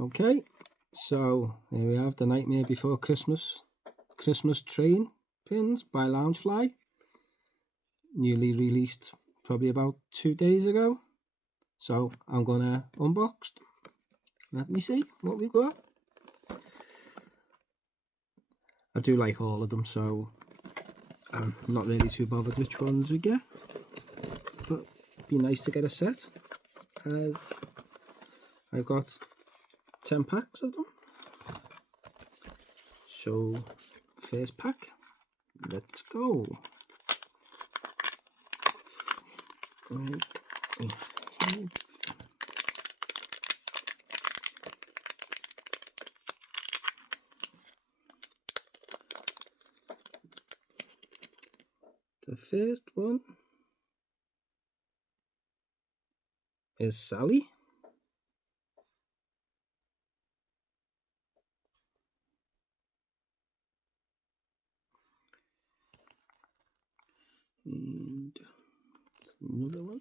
Okay, so here we have the Nightmare Before Christmas train pins by Loungefly. Newly released probably about 2 days ago. So I'm gonna unbox. Let me see what we've got. I do like all of them, so I'm not really too bothered which ones we get. But it'd be nice to get a set. I've got 10 packs of them. So first pack, let's go. Right. The first one is Sally. And another one.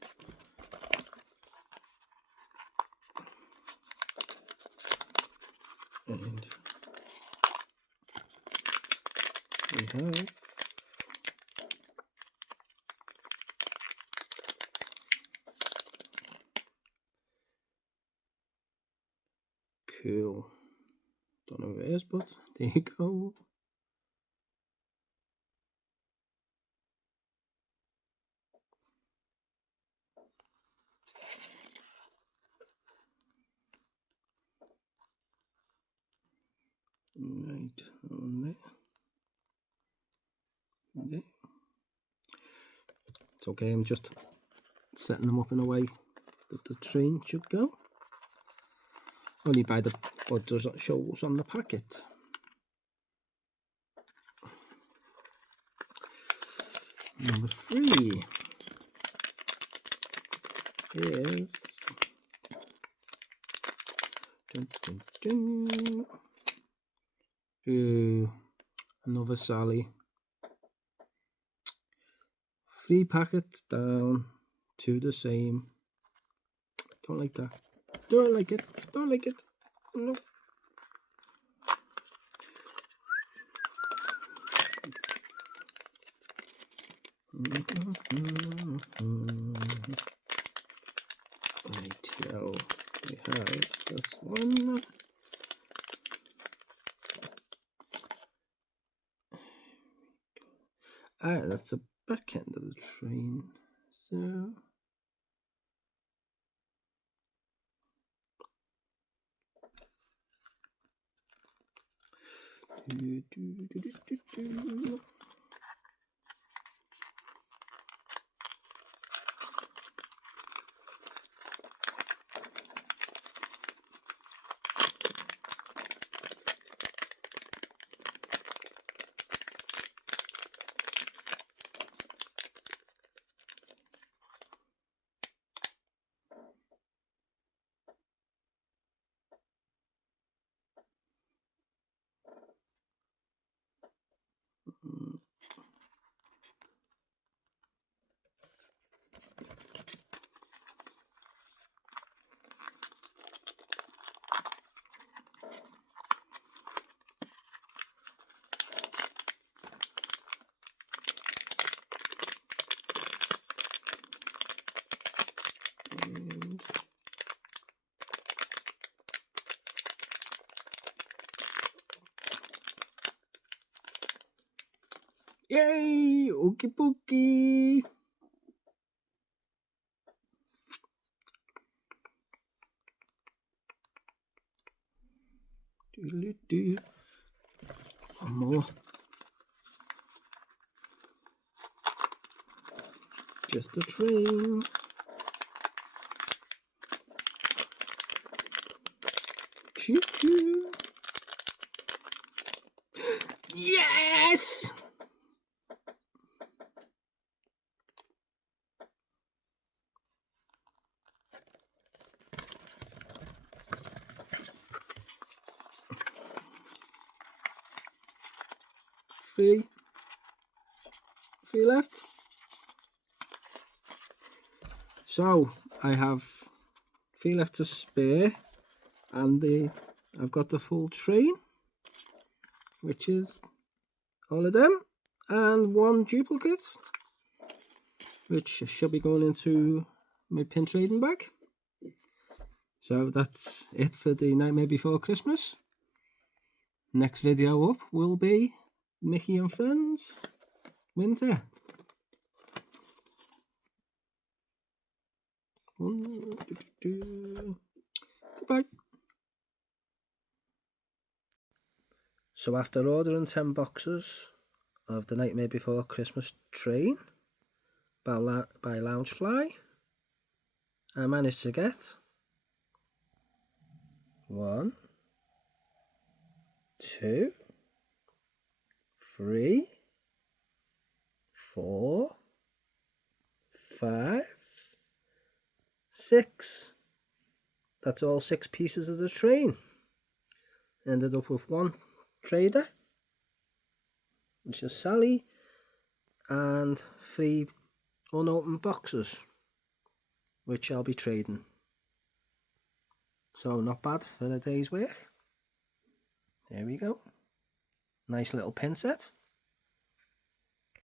And we have cool. Don't know what it is, but there you go. Right on there. Okay. It's okay, I'm just setting them up in a way that the train should go. Only by the what does it shows on the packet. Number 3 is another Sally. 3 packets down, 2 the same. Don't like that. Don't like it. Don't like it. No. Right, so we have this one. That's the back end of the train. So yay! Ookie pookie! One more. Just a train. Choo choo. Yes! Three left. So I have 3 left to spare, and I've got the full train, which is all of them, and one duplicate, which should be going into my pin trading bag. So that's it for the Nightmare Before Christmas. Next video up will be Mickey and Friends Winter. Goodbye. So after ordering 10 boxes of the Nightmare Before Christmas train by Loungefly, I managed to get 1, 2, 3, 4, 5, 6. That's all 6 pieces of the train. Ended up with 1 trader, which is Sally, and 3 unopened boxes, which I'll be trading. So not bad for a day's work. There we go. Nice little pin set.